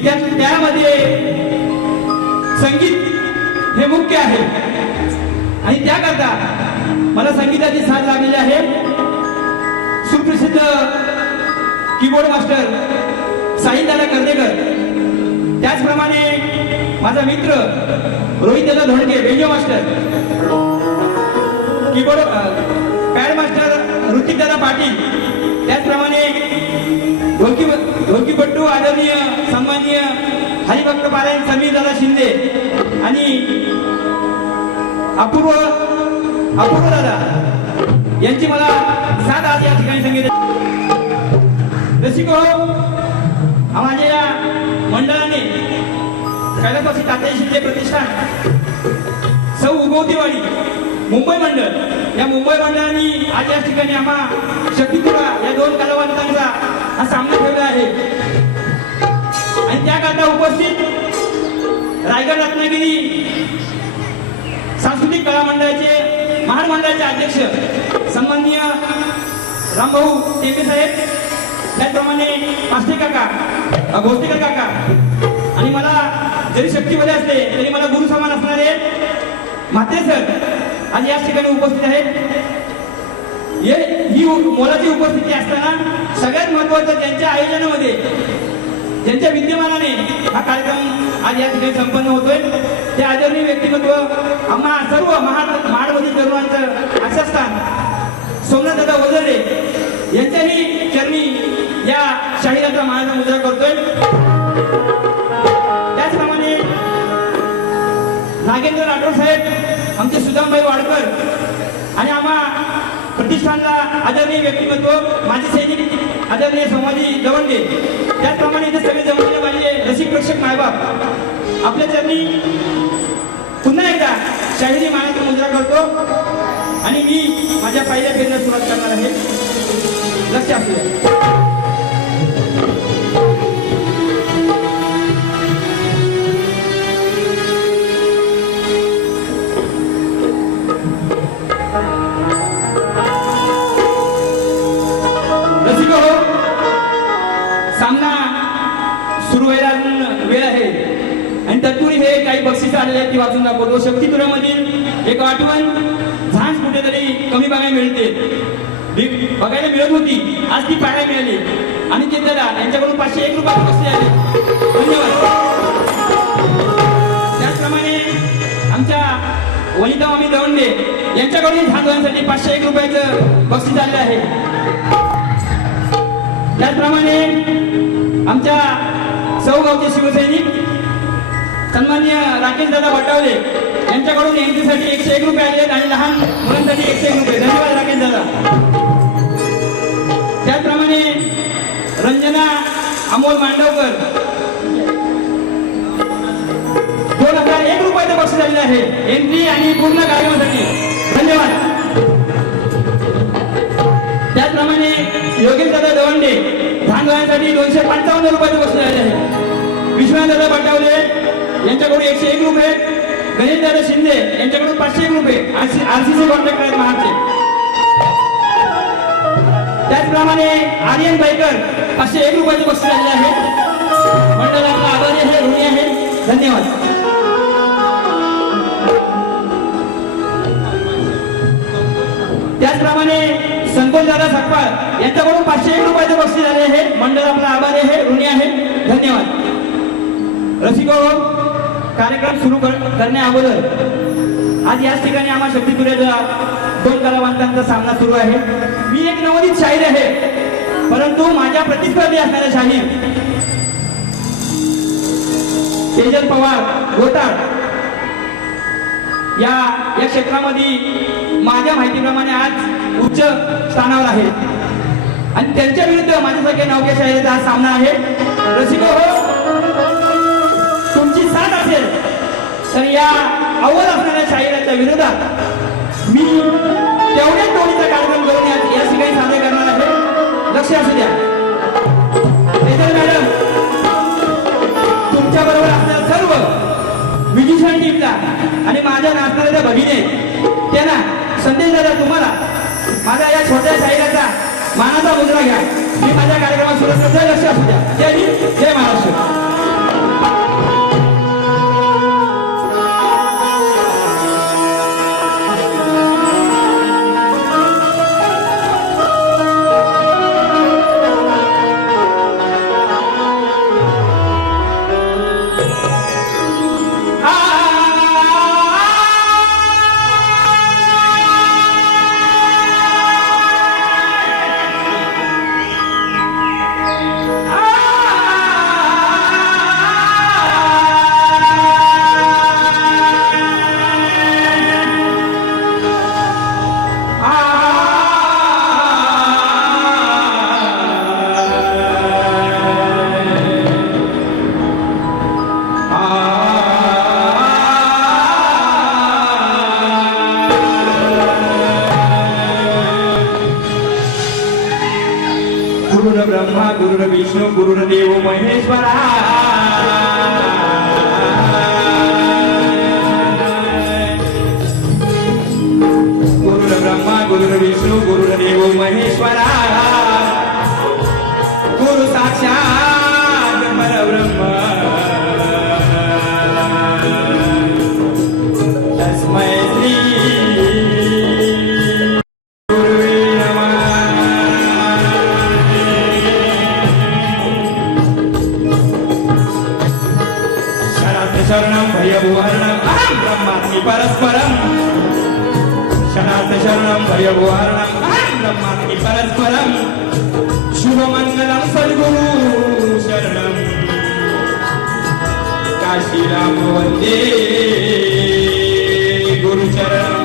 विद्यार्थी त्यामध्ये संगीत हे मुख्य आहे. आणि त्याकरता मला संगीताची साथ लागलेली आहे. सुप्रसिद्ध कीबोर्ड मास्टर साईदादा कर्देकर त्याचप्रमाणे माझा मित्र Rohit Dada Dhondke banjo master keyboard pad master Hrithik Dada Patil. त्याचप्रमाणे ढोलकी ढोलकीपट्टू आदरणीय सन्माननीय हरिभक्त पारायण समीर दादा शिंदे आणि अपूर्व अपूर्व दादा यांची मला साथ आज या ठिकाणी सांगितले. रसिको माझ्या या मंडळाने कैलासवासी तात्या शिंदे प्रतिष्ठान सौ उगवतीवाडी मुंबई मंडळ या मुंबई मंडळाने आज या ठिकाणी आम्हा शक्तीपुरा या दोन कलावंतांचा हा सामना ठेवला आहे. आणि त्याकरता उपस्थित रायगड रत्नागिरी सांस्कृतिक कला मंडळाचे महामंडळाचे अध्यक्ष सन्माननीय रामभाऊ टेके साहेब त्याचप्रमाणे पास्टे काका अ, काका. आणि मला जरी शक्तीमध्ये असते तरी मला गुरु समान असणारे म्हात्रे सर आज याच ठिकाणी उपस्थित आहेत. ये ही मोलाची उपस्थिती असताना सगळ्यात महत्वाचं त्यांच्या आयोजनामध्ये ज्यांच्या विद्यमानाने हा कार्यक्रम आज या ठिकाणी संपन्न होतोय ते आदरणीय व्यक्तिमत्व आम्हा सर्व महाराष्ट्र आदरणीय व्यक्तिमत्व माझे सैनिक आदरणीय संभाजी दवंडे त्याचप्रमाणे इथे सगळे जमलेले माझे रसिक प्रेक्षक मायबाप. आपल्या चरणी पुन्हा एकदा शाहिरी मानाचा मुद्रा करतो. आणि मी माझ्या पहिल्या फिरण्यास सुरुवात करणार आहे. लक्ष असू द्या काही आलेली आहे ती वाचून दाखवतो. शक्तीपुरामधील एक आठवण झांज कुठेतरी कमी बघायला मिळते. बघायला मिळत होती. आज ती पाहायला मिळाली. आणि चिंतला यांच्याकडून पाचशे एक रुपये कसे आले. धन्यवाद. त्याचप्रमाणे आमच्या वनिता मामी दवंडे यांच्याकडून झांजवांसाठी पाचशे एक रुपयाचं बक्षीस आले आहे. त्याचप्रमाणे आमच्या सौगावचे शिवसैनिक सन्मान्य राकेश दादा बटावले यांच्याकडून एंट्रीसाठी एकशे एक रुपये आले आहेत आणि लहान मुलांसाठी एकशे एक रुपये. धन्यवाद राकेश दादा. त्याचप्रमाणे रंजना अमोल मांडवकर. दोन हजार एक रुपयाचं बक्षीस झालेलं आहे. एंट्री आणि पूर्ण कार्यक्रमासाठी. धन्यवाद. त्याचप्रमाणे योगेश दादा दवंडे. धानवयासाठी दोनशे पंचावन्न रुपयाचं वस्तू झाले आहे. विश्वनाथ दादा बटावले. यांच्याकडून एकशे एक रुपये गणेश दादा शिंदे यांच्याकडून पाचशे एक रुपये आरसीसी कॉन्ट्रॅक्टर आहेत महाडचे त्याचप्रमाणे आर्यन बायकर पाचशे एक रुपयाचे वस्तू झालेले आहे. मंडळाचा आभारी आहे ऋणी आहे. धन्यवाद. त्याचप्रमाणे संतोष दादा सकपाळ यांच्याकडून पाचशे एक रुपयाचे बक्षीस झाले आहे. मंडळ आपला आभारी आहे ऋणी आहे. धन्यवाद. रसिको कार्यक्रम सुरू कर- करण्या अगोदर आज याच ठिकाणी आम्हा शक्ती दोन कलावंतांचा सामना सुरू आहे. मी एक नवोदित शाहीर आहे परंतु माझ्या प्रतिस्पर्धी असणाऱ्या शाहीर तेजल पवार गोटाळ या या क्षेत्रामध्ये माझ्या माहितीप्रमाणे आज उच्च स्थानावर आहे. आणि त्यांच्या विरुद्ध माझ्यासारख्या नवक्या शाहिरीचा आज सामना आहे. रसिको हो! तुमची साथ असेल तर या अव्वल असणाऱ्या शाहिराच्या विरोधात मी तेवढ्याच टोळीचा कार्यक्रम घेऊन या ठिकाणी साजरा करणार आहे. लक्ष असू द्या. मॅडम तुमच्या बरोबर असणाऱ्या सर्व विजिशन टीमला आणि माझ्या नाचणाऱ्या त्या भगिने त्यांना संदेश दादा तुम्हाला. माझ्या या छोट्या शाहिराचा मानाचा मुद्रा घ्या. मी माझ्या कार्यक्रमात सुरू लक्ष असू द्या. जय हिंद. जय महाराष्ट्र. વિષ્ણુ ગુરુદેવ મહેશ્વરા. शिरा मोहन गुरु चरण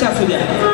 下次点。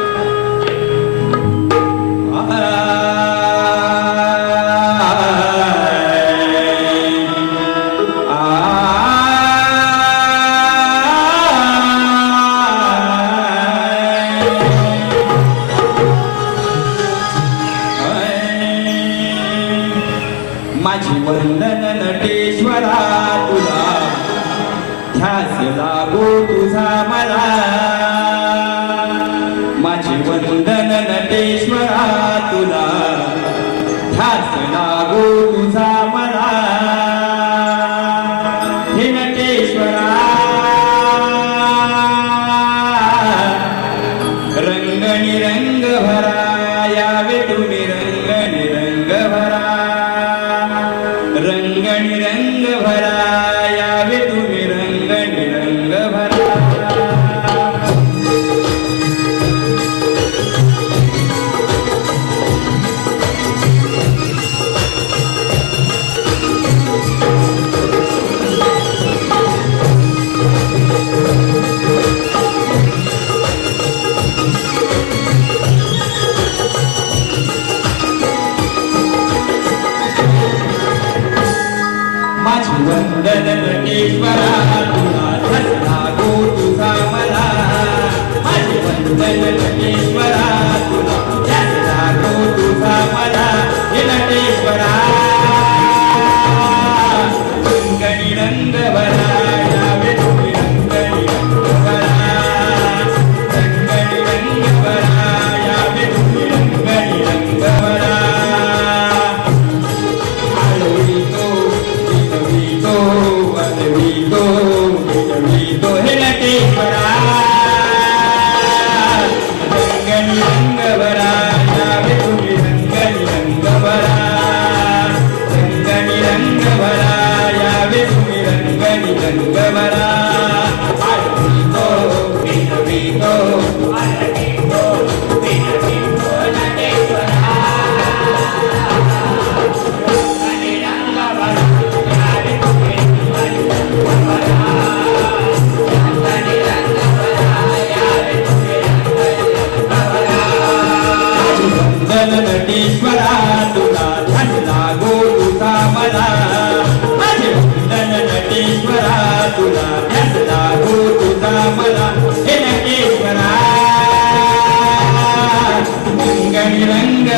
இறங்க